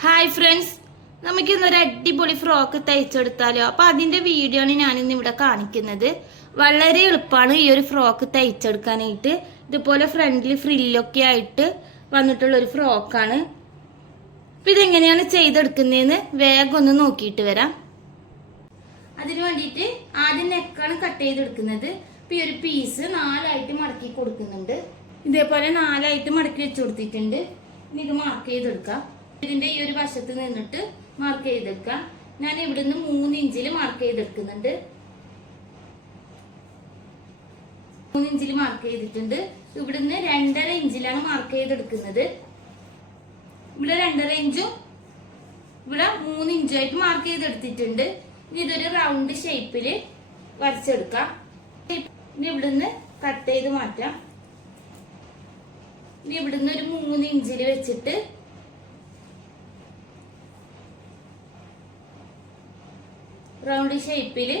Hi friends, നമുക്കിന്നൊരു അടിപൊളി frock തയ്ച്ചെടുത്താലോ. അപ്പോൾ അതിൻ്റെ വീഡിയോ ആണ് ഞാനിന്ന് ഇവിടെ കാണിക്കുന്നത്. വളരെ എളുപ്പമാണ് ഈ ഒരു ഫ്രോക്ക് തയ്ച്ചെടുക്കാനായിട്ട്. ഇതുപോലെ ഫ്രണ്ടിൽ ഫ്രില്ലൊക്കെ ആയിട്ട് വന്നിട്ടുള്ള ഒരു ഫ്രോക്കാണ്. അപ്പം ഇതെങ്ങനെയാണ് ചെയ്തെടുക്കുന്നതെന്ന് വേഗം ഒന്ന് നോക്കിയിട്ട് വരാം. അതിന് വേണ്ടിയിട്ട് ആദ്യം നെക്കാണ് കട്ട് ചെയ്തെടുക്കുന്നത്. അപ്പം ഈ ഒരു പീസ് 4ആയിട്ട് മടക്കി കൊടുക്കുന്നുണ്ട്. ഇതേപോലെ 4ആയിട്ട് മടക്കി വെച്ച് കൊടുത്തിട്ടുണ്ട്. ഇനി ഇത് മാർക്ക് ചെയ്തെടുക്കാം. ഇതിന്റെ ഈ ഒരു വശത്ത് നിന്നിട്ട് മാർക്ക് ചെയ്തെടുക്കാം. ഞാൻ ഇവിടുന്ന് 3 ഇഞ്ചിൽ മാർക്ക് ചെയ്തെടുക്കുന്നുണ്ട്. 3 ഇഞ്ചിൽ മാർക്ക് ചെയ്തിട്ടുണ്ട്. ഇവിടുന്ന് 2.5 ഇഞ്ചിലാണ് മാർക്ക് ചെയ്തെടുക്കുന്നത്. ഇവിടെ 2.5 ഇഞ്ചും ഇവിടെ 3 ഇഞ്ചായിട്ട് മാർക്ക് ചെയ്തെടുത്തിട്ടുണ്ട്. ഇനി ഇതൊരു റൗണ്ട് ഷേപ്പില് വരച്ചെടുക്കാം. ഇനി ഇവിടുന്ന് കട്ട് ചെയ്ത് മാറ്റാം. ഇനി ഇവിടുന്ന് ഒരു 3 ഇഞ്ചിൽ വെച്ചിട്ട് റൗണ്ട് ഷേപ്പില്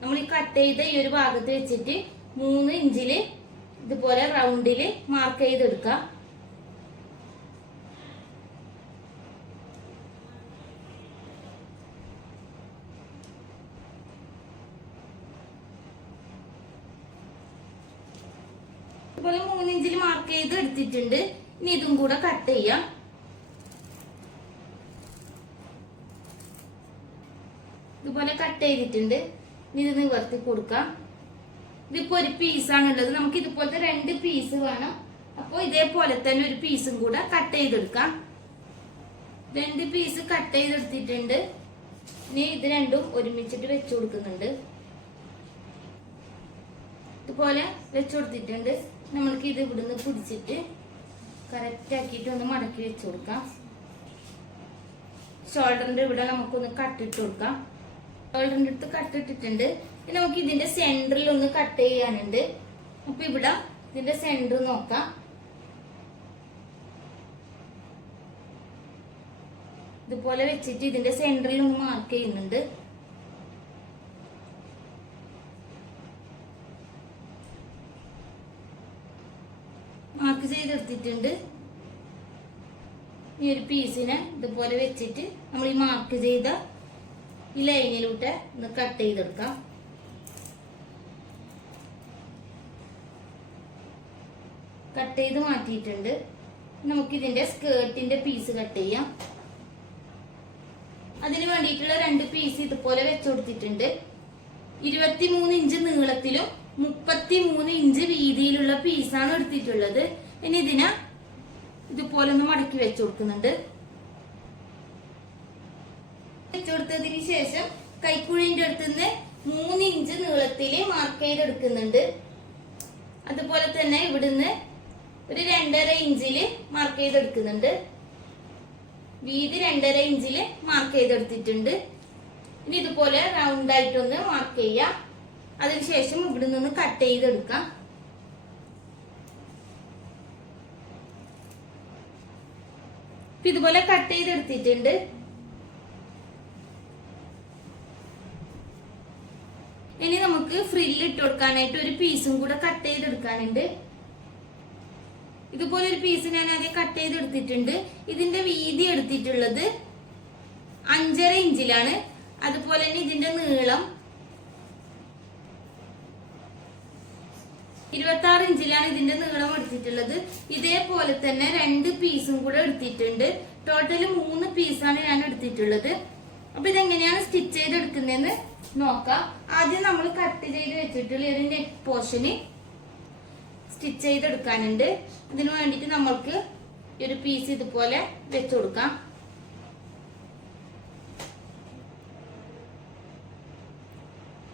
നമ്മൾ ഈ കട്ട് ചെയ്ത ഈ ഒരു ഭാഗത്ത് വെച്ചിട്ട് 3 ഇഞ്ചില് ഇതുപോലെ റൗണ്ടില് മാർക്ക് ചെയ്തെടുക്കാം. ഇതുപോലെ 3 ഇഞ്ചിൽ മാർക്ക് ചെയ്ത് എടുത്തിട്ടുണ്ട്. ഇനി ഇതും കൂടെ കട്ട് ചെയ്യാം. ഇതുപോലെ കട്ട് ചെയ്തിട്ടുണ്ട്. ഇനി ഇത് നിവർത്തി കൊടുക്കാം. ഇതിപ്പോ ഒരു പീസാണുള്ളത്. നമുക്ക് ഇതുപോലത്തെ 2 പീസ് വേണം. അപ്പോൾ ഇതേപോലെ തന്നെ ഒരു പീസും കൂടെ കട്ട് ചെയ്തെടുക്കാം. 2 പീസ് കട്ട് ചെയ്തെടുത്തിട്ടുണ്ട്. ഇനി ഇത് രണ്ടും ഒരുമിച്ചിട്ട് വെച്ചു കൊടുക്കുന്നുണ്ട്. ഇതുപോലെ വെച്ചു കൊടുത്തിട്ടുണ്ട്. നമ്മൾക്ക് ഇത് ഇവിടുന്ന് പിടിച്ചിട്ട് കറക്റ്റ് ആക്കിയിട്ട് ഒന്ന് മടക്കി വെച്ചു കൊടുക്കാം. ഷോൾഡറിന്റെ ഇവിടെ നമുക്കൊന്ന് കട്ടിട്ട് കൊടുക്കാം. ഷോൾഡറിന്റെ അടുത്ത് കട്ടിട്ടിട്ടുണ്ട്. ഇനി നമുക്ക് ഇതിന്റെ സെന്ററിൽ ഒന്ന് കട്ട് ചെയ്യാനുണ്ട്. അപ്പൊ ഇവിടെ ഇതിന്റെ സെന്റർ നോക്കാം. ഇതുപോലെ വെച്ചിട്ട് ഇതിന്റെ സെന്ററിൽ ഒന്ന് മാർക്ക് ചെയ്യുന്നുണ്ട്. മാർക്ക് ചെയ്തെടുത്തിട്ടുണ്ട്. ഈ ഒരു പീസിനെ ഇതുപോലെ വെച്ചിട്ട് നമ്മൾ ഈ മാർക്ക് ചെയ്ത ഈ ലൈനിലൂടെ ഒന്ന് കട്ട് ചെയ്തെടുക്കാം. കട്ട് ചെയ്ത് മാറ്റിയിട്ടുണ്ട്. നമുക്ക് ഇതിന്റെ സ്കേർട്ടിന്റെ പീസ് കട്ട് ചെയ്യാം. അതിന് വേണ്ടിയിട്ടുള്ള 2 പീസ് ഇതുപോലെ വെച്ചു കൊടുത്തിട്ടുണ്ട്. 23 ഇഞ്ച് നീളത്തിലും 33 ഇഞ്ച് വീതിയിലുള്ള പീസാണ് എടുത്തിട്ടുള്ളത്. ഇനി ഇതിനെ ഇതുപോലെ ഒന്ന് മടക്കി വെച്ചു കൊടുക്കുന്നുണ്ട്. വെച്ചുകൊടുത്തതിന് ശേഷം കൈക്കുഴിന്റെ അടുത്തുനിന്ന് 3 ഇഞ്ച് നീളത്തില് മാർക്ക് ചെയ്തെടുക്കുന്നുണ്ട്. അതുപോലെ തന്നെ ഇവിടുന്ന് ഒരു 2.5 ഇഞ്ചില് മാർക്ക് ചെയ്തെടുക്കുന്നുണ്ട്. വീതി 2.5 ഇഞ്ചില് മാർക്ക് ചെയ്തെടുത്തിട്ടുണ്ട്. ഇനി ഇതുപോലെ റൗണ്ട് ആയിട്ടൊന്ന് മാർക്ക് ചെയ്യാം. അതിനുശേഷം ഇവിടെ നിന്ന് കട്ട് ചെയ്തെടുക്കാം. ഇതുപോലെ കട്ട് ചെയ്തെടുത്തിട്ടുണ്ട്. ഇനി നമുക്ക് ഫ്രില്ല് ഇട്ട് കൊടുക്കാനായിട്ട് ഒരു പീസും കൂടെ കട്ട് ചെയ്തെടുക്കാനുണ്ട്. ഇതുപോലെ ഒരു പീസ് ഞാൻ ആദ്യം കട്ട് ചെയ്തെടുത്തിട്ടുണ്ട്. ഇതിന്റെ വീതി എടുത്തിട്ടുള്ളത് 5.5 ഇഞ്ചിലാണ്. അതുപോലെ തന്നെ ഇതിന്റെ നീളം 26 ഇഞ്ചിലാണ് ഇതിന്റെ നീളം എടുത്തിട്ടുള്ളത്. ഇതേപോലെ തന്നെ 2 പീസും കൂടെ എടുത്തിട്ടുണ്ട്. ടോട്ടല് 3 പീസാണ് ഞാൻ എടുത്തിട്ടുള്ളത്. അപ്പൊ ഇതെങ്ങനെയാണ് സ്റ്റിച്ച് ചെയ്തെടുക്കുന്നതെന്ന് നോക്കാം. ആദ്യം നമ്മൾ കട്ട് ചെയ്ത് വെച്ചിട്ടുള്ള ഒരു നെക്ക് പോർഷന് സ്റ്റിച്ച് ചെയ്തെടുക്കാനുണ്ട്. അതിനു വേണ്ടിയിട്ട് നമ്മൾക്ക് ഒരു പീസ് ഇതുപോലെ വെച്ചു കൊടുക്കാം.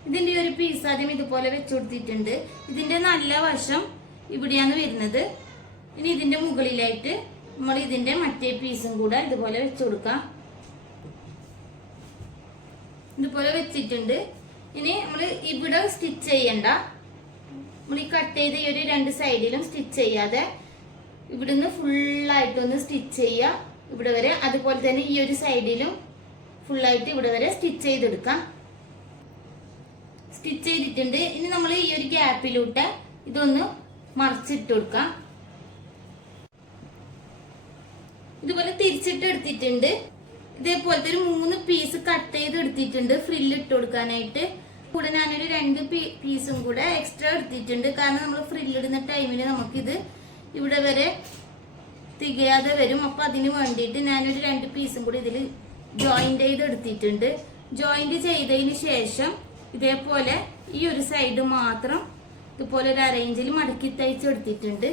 ഇതിന്റെ ഒരു പീസ് ആദ്യം ഇതുപോലെ വെച്ചു കൊടുത്തിട്ടുണ്ട്. ഇതിന്റെ നല്ല വശം ഇവിടെയാണ് വരുന്നത്. ഇനി ഇതിന്റെ മുകളിലായിട്ട് നമ്മൾ ഇതിന്റെ മറ്റേ പീസും കൂടെ ഇതുപോലെ വെച്ചു കൊടുക്കാം. ഇതുപോലെ വെച്ചിട്ടുണ്ട്. ഇനി നമ്മൾ ഇവിടെ സ്റ്റിച്ച് ചെയ്യണ്ട. നമ്മൾ ഈ കട്ട് ചെയ്ത ഈ ഒരു 2 സൈഡിലും സ്റ്റിച്ച് ചെയ്യാതെ ഇവിടുന്ന് ഫുള്ളായിട്ടൊന്ന് സ്റ്റിച്ച് ചെയ്യുക ഇവിടെ വരെ. അതുപോലെ തന്നെ ഈ ഒരു സൈഡിലും ഫുള്ളായിട്ട് ഇവിടെ വരെ സ്റ്റിച്ച് ചെയ്തെടുക്കാം. സ്റ്റിച്ച് ചെയ്തിട്ടുണ്ട്. ഇനി നമ്മൾ ഈ ഒരു ഗ്യാപ്പിലൂടെ ഇതൊന്ന് മറിച്ചിട്ട് കൊടുക്കാം. ഇതുപോലെ തിരിച്ചിട്ട് എടുത്തിട്ടുണ്ട്. ഇതേപോലത്തെ ഒരു 3 പീസ് കട്ട് ചെയ്ത് എടുത്തിട്ടുണ്ട് ഫ്രില്ല് ഇട്ട് കൊടുക്കാനായിട്ട്. കൂടെ ഞാനൊരു 2 പീസും കൂടെ എക്സ്ട്രാ എടുത്തിട്ടുണ്ട്. കാരണം നമ്മൾ ഫ്രില്ലിടുന്ന ടൈമിൽ നമുക്കിത് ഇവിടെ വരെ തികയാതെ വരും. അപ്പൊ അതിന് വേണ്ടിയിട്ട് ഞാനൊരു 2 പീസും കൂടി ഇതിൽ ജോയിന്റ് ചെയ്ത് എടുത്തിട്ടുണ്ട്. ജോയിന്റ് ചെയ്തതിന് ശേഷം ഇതേപോലെ ഈ ഒരു സൈഡ് മാത്രം ഇതുപോലെ ഒരു അറേഞ്ചിൽ മടക്കി തയ്ച്ചെടുത്തിട്ടുണ്ട്.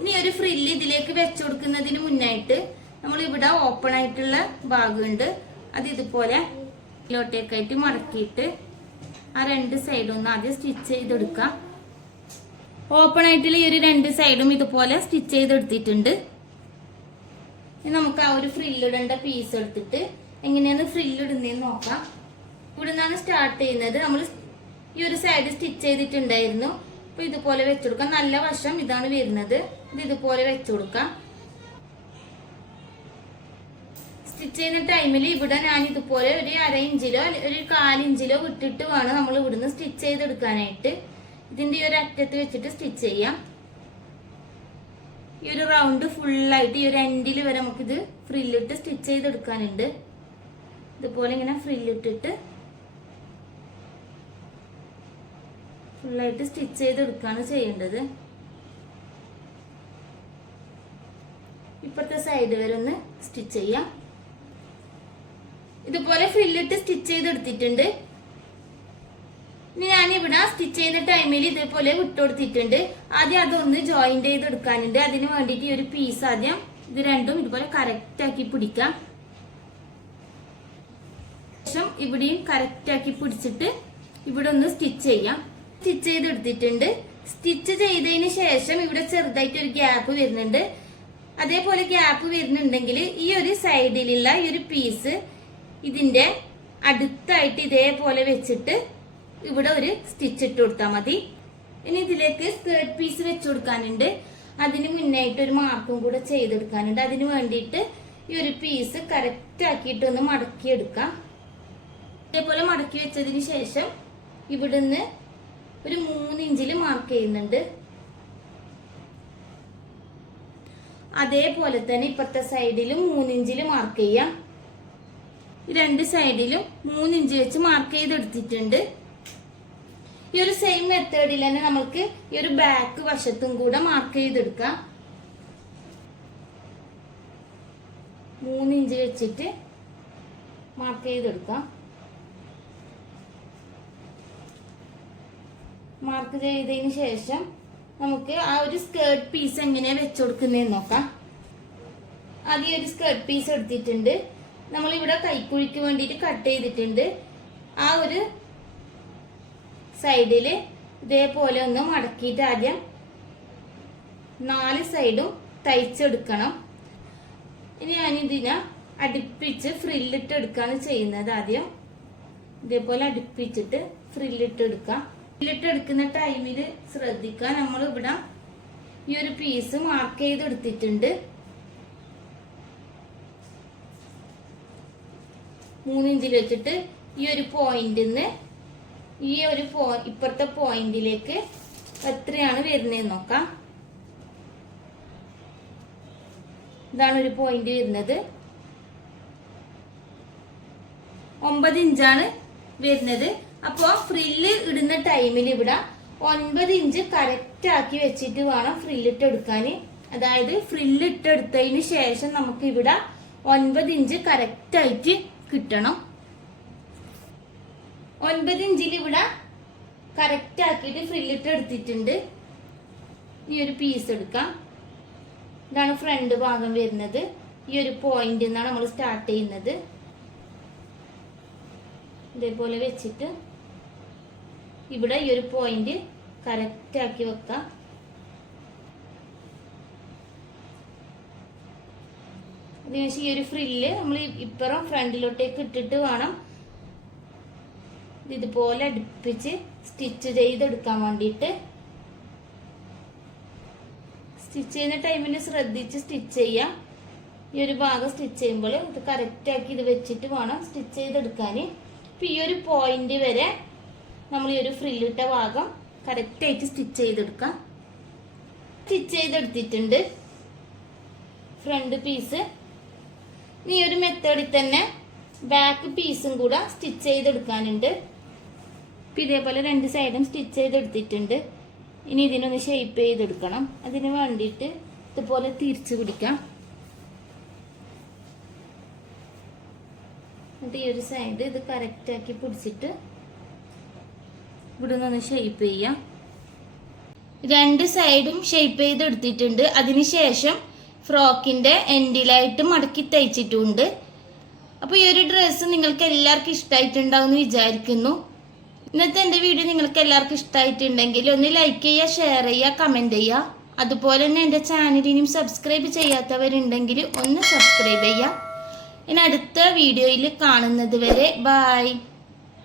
ഇനി ഒരു ഫ്രില്ല് ഇതിലേക്ക് വെച്ചു കൊടുക്കുന്നതിന് മുന്നായിട്ട് നമ്മൾ ഇവിടെ ഓപ്പൺ ആയിട്ടുള്ള ഭാഗമുണ്ട്. അത് ഇതുപോലെ ലോട്ടേക്കായിട്ട് മടക്കിയിട്ട് ആ 2 സൈഡും ഒന്ന് ആദ്യം സ്റ്റിച്ച് ചെയ്തെടുക്കാം. ഓപ്പൺ ആയിട്ടുള്ള ഈ ഒരു 2 സൈഡും ഇതുപോലെ സ്റ്റിച്ച് ചെയ്തെടുത്തിട്ടുണ്ട്. ഇനി നമുക്ക് ആ ഒരു ഫ്രില്ലിടേണ്ട പീസ് എടുത്തിട്ട് എങ്ങനെയാണ് ഫ്രില്ലിടുന്നതെന്ന് നോക്കാം. ഇവിടെ നിന്നാണ് സ്റ്റാർട്ട് ചെയ്യുന്നത്. നമ്മൾ ഈ ഒരു സൈഡ് സ്റ്റിച്ച് ചെയ്തിട്ടുണ്ടായിരുന്നു. അപ്പൊ ഇതുപോലെ വെച്ചുകൊടുക്കാം. നല്ല വശം ഇതാണ് വരുന്നത്. ഇത് ഇതുപോലെ വെച്ചുകൊടുക്കാം. സ്റ്റിച്ച് ചെയ്യുന്ന ടൈമിൽ ഇവിടെ ഞാൻ ഇതുപോലെ ഒരു 1/2 ഇഞ്ചിലോ ഒരു 1/4 ഇഞ്ചിലോ വിട്ടിട്ട് വേണം നമ്മൾ ഇവിടുന്ന് സ്റ്റിച്ച് ചെയ്തെടുക്കാനായിട്ട്. ഇതിന്റെ ഈ ഒരു അറ്റത്ത് വെച്ചിട്ട് സ്റ്റിച്ച് ചെയ്യാം. ഈ ഒരു റൗണ്ട് ഫുള്ളായിട്ട് ഈ ഒരു എൻഡിൽ വരെ നമുക്കിത് ഫ്രില്ലിട്ട് സ്റ്റിച്ച് ചെയ്തെടുക്കാനുണ്ട്. ഇതുപോലെ ഇങ്ങനെ ഫ്രില്ലിട്ടിട്ട് ഫുള്ളായിട്ട് സ്റ്റിച്ച് ചെയ്തെടുക്കാണ് ചെയ്യേണ്ടത്. ഇപ്പുറത്തെ സൈഡ് വരെ ഒന്ന് സ്റ്റിച്ച് ചെയ്യാം. ഇതുപോലെ ഫ്രില്ലിട്ട് സ്റ്റിച്ച് ചെയ്തെടുത്തിട്ടുണ്ട്. ഇനി ഞാനിവിടെ സ്റ്റിച്ച് ചെയ്യുന്ന ടൈമിൽ ഇതേപോലെ വിട്ടുകൊടുത്തിട്ടുണ്ട്. ആദ്യം അതൊന്ന് ജോയിന്റ് ചെയ്തെടുക്കാനുണ്ട്. അതിന് വേണ്ടിയിട്ട് ഈ ഒരു പീസ് ആദ്യം ഇത് രണ്ടും ഇതുപോലെ കറക്റ്റ് ആക്കി പിടിക്കാം. ശേഷം ഇവിടെയും കറക്റ്റ് ആക്കി പിടിച്ചിട്ട് ഇവിടെ ഒന്ന് സ്റ്റിച്ച് ചെയ്യാം. സ്റ്റിച്ച് ചെയ്തെടുത്തിട്ടുണ്ട്. സ്റ്റിച്ച് ചെയ്തതിന് ശേഷം ഇവിടെ ചെറുതായിട്ട് ഒരു ഗ്യാപ്പ് വരുന്നുണ്ട്. അതേപോലെ ഗ്യാപ്പ് വരുന്നുണ്ടെങ്കിൽ ഈ ഒരു സൈഡിലുള്ള ഈ ഒരു പീസ് ഇതിന്റെ അടുത്തായിട്ട് ഇതേപോലെ വെച്ചിട്ട് ഇവിടെ ഒരു സ്റ്റിച്ച് ഇട്ട് കൊടുത്താൽ മതി. ഇനി ഇതിലേക്ക് സ്കേർട്ട് പീസ് വെച്ചു കൊടുക്കാനുണ്ട്. അതിന് മുന്നായിട്ട് ഒരു മാർക്കും കൂടെ ചെയ്തെടുക്കാനുണ്ട്. അതിന് വേണ്ടിയിട്ട് ഈ ഒരു പീസ് കറക്റ്റ് ആക്കിയിട്ട് ഒന്ന് മടക്കിയെടുക്കാം. ഇതേപോലെ മടക്കി വെച്ചതിന് ശേഷം ഇവിടുന്ന് ഒരു 3 ഇഞ്ചിൽ മാർക്ക് ചെയ്യുന്നുണ്ട്. അതേപോലെ തന്നെ ഇപ്പുറത്തെ സൈഡിലും 3 ഇഞ്ചിൽ മാർക്ക് ചെയ്യാം. 2 സൈഡിലും 3 ഇഞ്ച് വെച്ച് മാർക്ക് ചെയ്തെടുത്തിട്ടുണ്ട്. ഈ ഒരു സെയിം മെത്തേഡിൽ തന്നെ നമുക്ക് ഈ ഒരു ബാക്ക് വശത്തും കൂടെ മാർക്ക് ചെയ്തെടുക്കാം. 3 ഇഞ്ച് വെച്ചിട്ട് മാർക്ക് ചെയ്തെടുക്കാം. മാർക്ക് ചെയ്തതിന് ശേഷം നമുക്ക് ആ ഒരു സ്കേർട്ട് പീസ് എങ്ങനെയാ വെച്ചുകൊടുക്കുന്നതെന്ന് നോക്കാം. ആദ്യം ഒരു സ്കേർട്ട് പീസ് എടുത്തിട്ടുണ്ട്. നമ്മളിവിടെ കൈക്കുഴിക്ക് വേണ്ടിയിട്ട് കട്ട് ചെയ്തിട്ടുണ്ട്. ആ ഒരു സൈഡില് ഇതേപോലെ ഒന്ന് മടക്കിയിട്ട് ആദ്യം 4 സൈഡും തയ്ച്ചെടുക്കണം. ഇനി ഞാനിതിനെ അടുപ്പിച്ച് ഫ്രില്ലിട്ട് എടുക്കാണ് ചെയ്യുന്നത്. ആദ്യം ഇതേപോലെ അടുപ്പിച്ചിട്ട് ഫ്രില്ലിട്ട് എടുക്കാം. ഫ്രില്ലിട്ട് എടുക്കുന്ന ടൈമിൽ ശ്രദ്ധിക്കാം, നമ്മൾ ഇവിടെ ഈ ഒരു പീസ് മാർക്ക് ചെയ്തെടുത്തിട്ടുണ്ട്. 3 ഇഞ്ചിൽ വെച്ചിട്ട് ഈ ഒരു പോയിന്റിന്ന് ഈ ഒരു ഇപ്പുറത്തെ പോയിന്റിലേക്ക് എത്രയാണ് വരുന്നതെന്ന് നോക്കാം. ഇതാണ് ഒരു പോയിന്റ് വരുന്നത്. 9 ഇഞ്ചാണ് വരുന്നത്. അപ്പോ ഫ്രില്ല് ഇടുന്ന ടൈമിൽ ഇവിടെ 9 ഇഞ്ച് കറക്റ്റ് ആക്കി വെച്ചിട്ട് വേണം ഫ്രില്ലിട്ട് എടുക്കാൻ. അതായത് ഫ്രില്ലിട്ട് എടുത്തതിന് ശേഷം നമുക്ക് ഇവിടെ 9 ഇഞ്ച് കറക്റ്റ് ആയിട്ട് കിട്ടണം. 9 ഇഞ്ചിൽ ഇവിടെ കറക്റ്റ് ആക്കിയിട്ട് ഫ്രില്ലിട്ട് എടുത്തിട്ടുണ്ട്. ഈ ഒരു പീസ് എടുക്കാം. ഇതാണ് ഫ്രണ്ട് ഭാഗം വരുന്നത്. ഈ ഒരു പോയിന്റ് നിന്നാണ് നമ്മൾ സ്റ്റാർട്ട് ചെയ്യുന്നത്. ഇതേപോലെ വെച്ചിട്ട് ഇവിടെ ഈ ഒരു പോയിന്റ് കറക്റ്റ് ആക്കി വെക്കാം. അതിനുശേഷം ഈ ഒരു ഫ്രില്ല് നമ്മൾ ഇപ്പുറം ഫ്രണ്ടിലോട്ടേക്ക് ഇട്ടിട്ട് വേണം ഇതുപോലെ അടുപ്പിച്ച് സ്റ്റിച്ച് ചെയ്തെടുക്കാൻ വേണ്ടിയിട്ട്. സ്റ്റിച്ച് ചെയ്യുന്ന ടൈമിൽ ശ്രദ്ധിച്ച് സ്റ്റിച്ച് ചെയ്യാം. ഈ ഒരു ഭാഗം സ്റ്റിച്ച് ചെയ്യുമ്പോൾ ഇത് കറക്റ്റ് ആക്കി ഇത് വെച്ചിട്ട് വേണം സ്റ്റിച്ച് ചെയ്തെടുക്കാൻ. ഇപ്പൊ ഈ ഒരു പോയിന്റ് വരെ നമ്മൾ ഈ ഒരു ഫ്രില്ലിട്ട ഭാഗം കറക്റ്റ് ആയിട്ട് സ്റ്റിച്ച് ചെയ്തെടുക്കാം. സ്റ്റിച്ച് ചെയ്തെടുത്തിട്ടുണ്ട്. Front piece. ഈ ഒരു മെത്തേഡിൽ തന്നെ ബാക്ക് പീസും കൂടെ സ്റ്റിച്ച് ചെയ്തെടുക്കാനുണ്ട്. ഇപ്പം ഇതേപോലെ 2 സൈഡും സ്റ്റിച്ച് ചെയ്തെടുത്തിട്ടുണ്ട്. ഇനി ഇതിനൊന്ന് ഷേപ്പ് ചെയ്തെടുക്കണം. അതിന് വേണ്ടിയിട്ട് ഇതുപോലെ തിരിച്ചു പിടിക്കാം. എന്നിട്ട് ഈ ഒരു സൈഡ് ഇത് കറക്റ്റ് ആക്കി പിടിച്ചിട്ട് ഇവിടെ നിന്ന് ഷേപ്പ് ചെയ്യാം. 2 സൈഡും ഷേപ്പ് ചെയ്തെടുത്തിട്ടുണ്ട്. അതിനുശേഷം ഫ്രോക്കിന്റെ എൻഡിലായിട്ട് മടക്കി തയ്ച്ചിട്ടുണ്ട്. അപ്പോൾ ഈ ഒരു ഡ്രസ്സ് നിങ്ങൾക്ക് എല്ലാവർക്കും ഇഷ്ടമായിട്ടുണ്ടാവും എന്ന് വിചാരിക്കുന്നു. ഇന്നത്തെ എൻ്റെ വീഡിയോ നിങ്ങൾക്ക് എല്ലാവർക്കും ഇഷ്ടമായിട്ടുണ്ടെങ്കിൽ ഒന്ന് ലൈക്ക് ചെയ്യുക, ഷെയർ ചെയ്യുക, കമൻറ്റ് ചെയ്യുക. അതുപോലെ തന്നെ എൻ്റെ ചാനലിനും സബ്സ്ക്രൈബ് ചെയ്യാത്തവരുണ്ടെങ്കിൽ ഒന്ന് സബ്സ്ക്രൈബ് ചെയ്യുക. ഇനി അടുത്ത വീഡിയോയിൽ കാണുന്നത് വരെ ബൈ.